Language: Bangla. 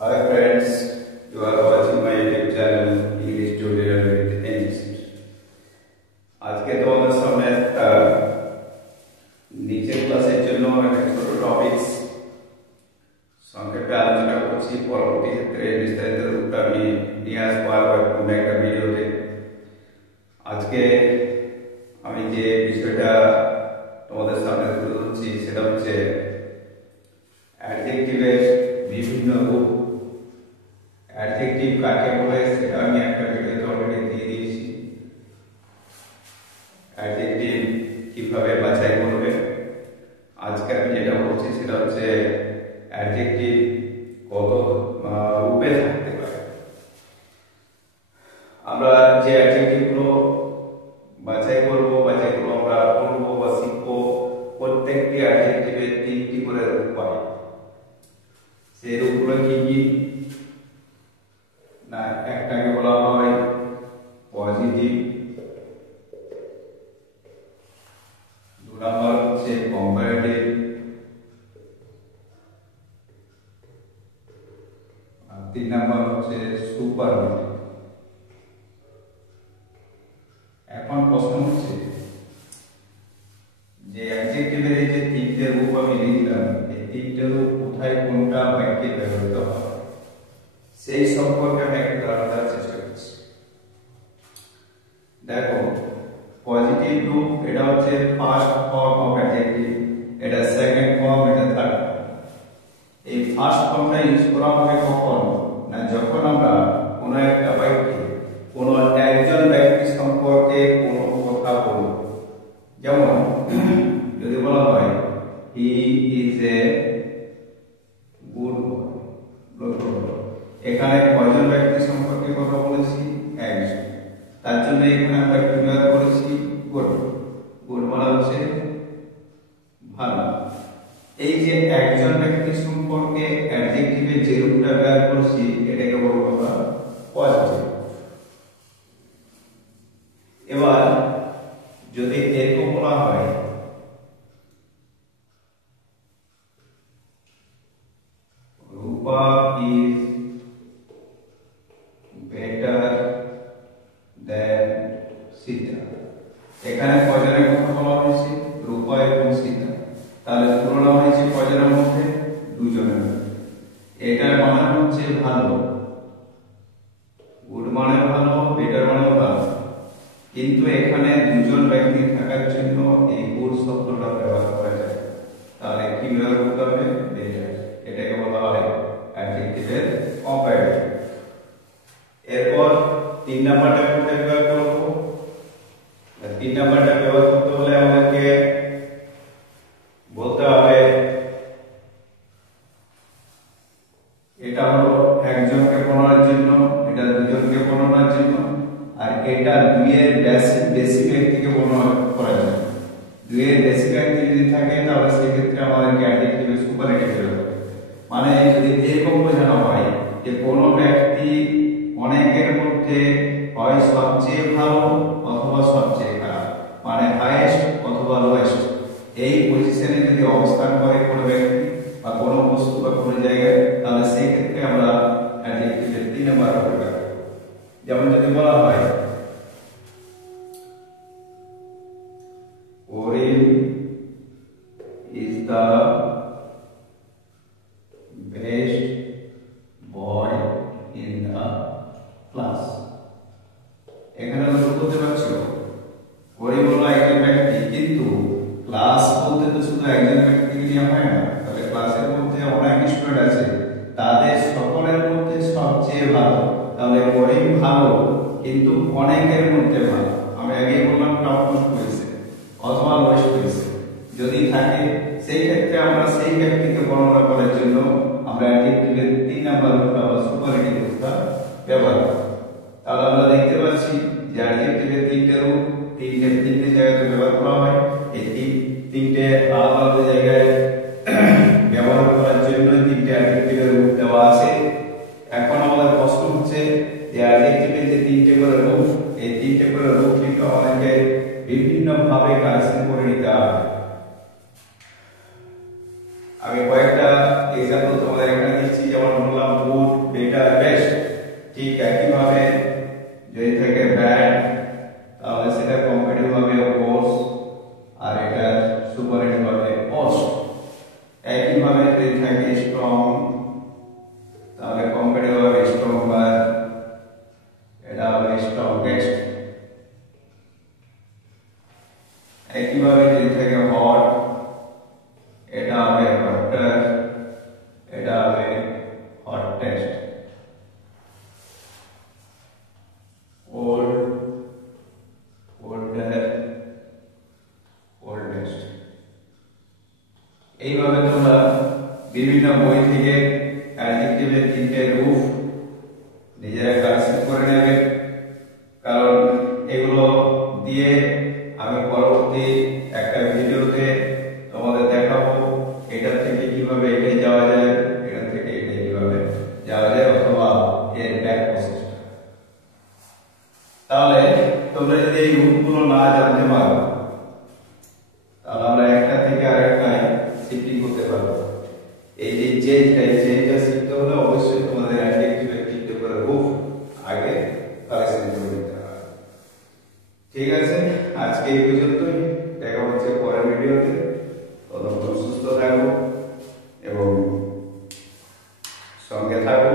Hi friends, you are watching my YouTube channel English Tutorial with English। আজকে তোমাদের সামনে একটা নিচের ক্লাসের জন্য একটা ছোট টপিকস সংক্ষেপে আলোচনা করছি। পরবর্তী ক্ষেত্রে বিস্তারিত রূপটা আমি নিয়ে আসবো আবার কোনো একটা ভিডিওতে। আজকে আমি যে বিষয়টা তোমাদের সামনে তুলে ধরছি সেটা হচ্ছে অ্যাডজেক্টিভের বিভিন্ন রূপ। অ্যাডজেক্টিভ কাকে বলে সেটা আমি একটা ভিডিওতে অলরেডি দিয়ে দিয়েছি। অ্যাডজেক্টিভ কিভাবে বাছাই করবে, আজকে আমি যেটা বলছি সেটা হচ্ছে অ্যাডজেক্টিভ কত রূপে থাকতে পারে। আমরা যে অ্যাডজেক্টিভগুলো বাছাই করবো, বাছাইগুলো আমরা পড়বো বা শিখবো, প্রত্যেকটি অ্যাডজেক্টিভের তিনটি করে রূপ পাই। সেই রূপগুলো কি কি না, একটাকে বলা হয় পজিটিভ, দু নম্বর হচ্ছে কম্পারেটিভ, আর তিন নম্বর হচ্ছে সুপারলেটিভ। এখন প্রশ্ন হচ্ছে যে অ্যাডজেক্টিভের এই যে তিনটে রূপ আমি লিখলাম, এই তিনটে রূপ কোথায় কোনটা বাক্যে ব্যবহৃত হয় সেই সম্পর্কে আমি একটা ধারণা দেওয়ার চেষ্টা করছি। দেখো, পজিটিভ রূপ এটা হচ্ছে ফার্স্ট ফর্ম অফ অ্যাডজেক্টিভ, এটা সেকেন্ড ফর্ম, এটা থার্ড ফর্ম। এই ফার্স্ট ফর্মটা ইউজ করা হবে কখন না, যখন আমরা কোনো একটা বাক্যে কোনো একজন ব্যক্তি সম্পর্কে কোনো কথা বলব। যেমন যদি বলা হয় he is a good boy, এখানে কয়জন ব্যক্তি সম্পর্কে কথা বলেছি? একজন। তার জন্য এখানে আমরা কি ব্যবহার করেছি? গুড। গুড মানে হচ্ছে ভালো। এই যে একজন ব্যক্তি সম্পর্কে অ্যাডজেক্টিভে যে রূপটা ব্যবহার করছি এটাকে বলবো আমরা পজিটিভ। এবার যদি এরকম বলা হয় রূপা ইজ better than সীতা, এখানে কয়জনের কথা বলা হয়েছে? রূপা এবং সীতা। তাহলে তুলনা হয়েছে কয়জনের মধ্যে? দুজনের। এটার মানে হচ্ছে ভালো, গুড মানে ভালো, বেটার মানে ভালো, কিন্তু এখানে দুজন ব্যক্তি থাকার জন্য এই গুড শব্দটা ব্যবহার করা যায়। তাহলে কি ব্যবহার করতে হবে? বেটার। এটাকে বলা হয় অ্যাডজেক্টিভের কম্পারেটিভ। এরপর তিন নাম্বারটা কোনটা ব্যবহার করব? তিন নাম্বারটা ব্যবহার করতে হলে আমাদেরকে বলতে হবে এটা হলো একজনকে বোঝানোর জন্য, এটা দুজনকে বোঝানোর জন্য, আর এটা দুইয়ের বেশি ব্যক্তিকে বোঝানো করা যায়। দুইয়ের বেশি ব্যক্তি যদি থাকে তাহলে সেই ক্ষেত্রে আমাদেরকে অ্যাডজেক্টিভ সুপারলেটিভ ব্যবহার করতে হবে। মানে যদি এরকম বোঝানো হয় যে কোনো ব্যক্তি অনেকের মধ্যে হয় সবচেয়ে ভালো অথবা সবচেয়ে খারাপ, মানে হাইয়েস্ট অথবা লোয়েস্ট, এই পজিশনে যদি অবস্থান করে কোনো ব্যক্তি বা কোনো বস্তু বা কোনো জায়গায়, তাহলে সেই ক্ষেত্রে আমরা অ্যাডজেক্টিভের তিন নাম্বার ব্যবহার করব। যেমন যদি বলা হয় Karim is the best boy in the class, এখানে আমরা বলতে পারছি করিম হলো একজন ব্যক্তি, কিন্তু ক্লাস বলতে তো শুধু একজন ব্যক্তিকে নিয়ে হয় না। তাহলে ক্লাসের মধ্যে অনেক স্টুডেন্ট আছে, তাদের সকলের মধ্যে সবচেয়ে ভালো। তাহলে করিম ভালো কিন্তু অনেকের মধ্যে ভালো। আমি আগে বললাম টপ মোস্ট হয়েছে অথবা লোয়েস্ট হয়েছে যদি থাকে, সেই ক্ষেত্রে আমরা সেই ব্যক্তিকে বর্ণনা করার জন্য আমরা অ্যাডজেক্টিভের তিন নাম্বার রূপটা বা সুপারলেটিভ রূপটা ব্যবহার করি। তাহলে আমরা দেখতে পাচ্ছি যে অ্যাডজেক্টিভের তিনটে রূপ তিনটে জায়গাতে ব্যবহার করা হয়। এই তিনটে আলাদা আলাদা জায়গায় ব্যবহার করার জন্য তিনটে অ্যাডজেক্টিভের রূপ দেওয়া আছে। এখন আমাদের প্রশ্ন হচ্ছে যে অ্যাডজেক্টিভের যে তিনটে করে রূপ, এই তিনটে করে রূপ কিন্তু আমাদেরকে বিভিন্ন ভাবে কারেকশন করে নিতে হবে। আমি কয়েকটা এক্সাম্পল তোমাদের এখানে দিচ্ছি। যেমন বললাম গুড, যদি থাকে স্ট্রং, তাহলে কম্পারেটিভ হবে স্ট্রঙ্গার, এটা হবে স্ট্রংগেস্ট। একইভাবে যদি থাকে হট, এটা হবে হটার, এটা হবে হটেস্ট। Old, older, oldest. এইভাবে তোমরা বিভিন্ন বই থেকে অ্যাডজেক্টিভের তিনটে রূপ নিজেরা কালেকশন করে নেবে, কারণ এগুলো দিয়ে আমি পরবর্তী একটা ভিডিওতে তোমাদের দেখাবো এটা থেকে কিভাবে এগিয়ে যাওয়া যায়, এটা থেকে এটা কিভাবে যাওয়া যায়, অথবা এর ব্যাক প্রসেসটা। তাহলে তোমরা যদি এই রূপগুলো না জানতে পারো, তাহলে আমরা একটা থেকে আরেকটায় শিফটিং করতে পারবো। এই যে চেঞ্জটা শিখতে হলে অবশ্যই তোমাদের অ্যাডজেক্টিভের তিনটে করে রূপ আগে কালেকশন করে নিতে হবে। ঠিক আছে, আজকে এই পর্যন্তই, দেখা হচ্ছে পরের ভিডিওতে। ততক্ষণ সুস্থ থাকো এবং সঙ্গে থাকো।